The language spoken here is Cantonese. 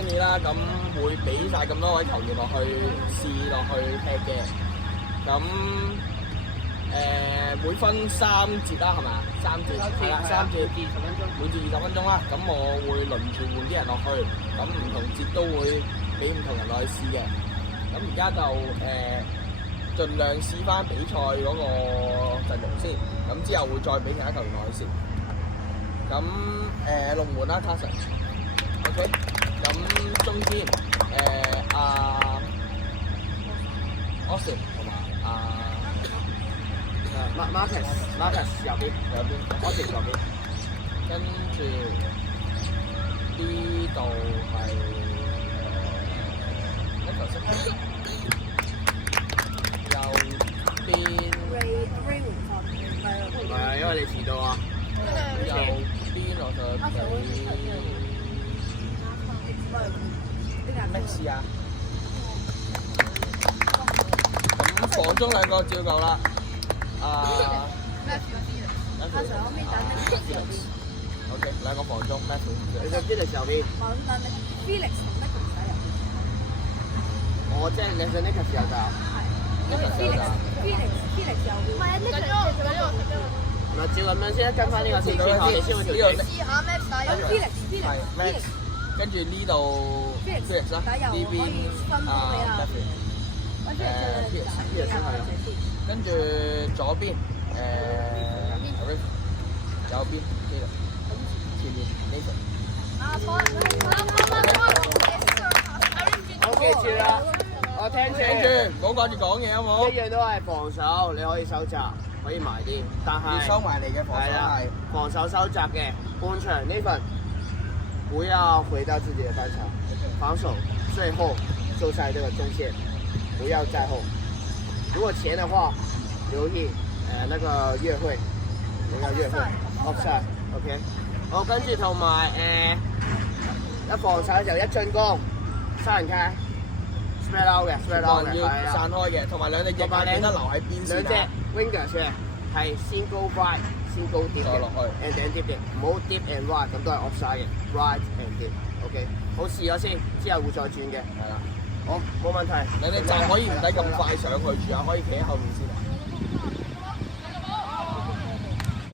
training 啦，咁會俾晒咁多位球員落去試落去踢嘅。咁每分3節啦，係咪啊？3節係啦，3節至10分鐘，每節20分鐘啦。咁我會輪住換啲人落去，咁唔同節都會俾唔同人落去試嘅。咁而家就盡量試翻比賽嗰個陣容先，咁之後會再俾其他球員落去試。咁龍門啦 ，Carson。OK。咁中間Austin 同埋Marcus 右邊，Austin 右邊，跟住呢度係一球色，右邊係啊，因為你遲到啊，右邊我就俾 Max 啊。咁防中兩個照夠啦。OK， 兩個防中 Max。你就 Felix 右邊。Felix 同 Nicholas 喺右邊。我即係你想 Nicholas 右就。Felix 右邊。唔係啊 ，Nicholas 嗱，照咁樣先，跟翻呢個先，之後你先會調整。試下 Max 打右。係 Max。跟住呢度 Felix 啦，呢邊Felix 係啊，跟住左邊右邊呢度，前面呢度。我記住啦，我聽住，唔好掛住講嘢好冇？一樣都係防守，你可以收窄，可以埋啲，但係收埋嚟嘅防守係防守收窄嘅半場呢份。不要回到自己的半場，防守最後就在這個中線，不要在後。如果前的話，留意那個越會，offside，OK。好，跟住同埋一防守嘅時候一進攻，三人卡 spread out 嘅 ，spread out 嘅，係啊，散開嘅，同埋兩隻翼記得留喺邊先。兩隻 wingers 嘅係先高 right。先高啲嘅 ，and then dip 嘅，唔好 dip and right， 咁都係 offside 嘅 ，right and dip，OK， 好試咗先，之後會再轉嘅，係啦，好冇問題。你哋站可以唔使咁快上去住啊，可以企喺後面先。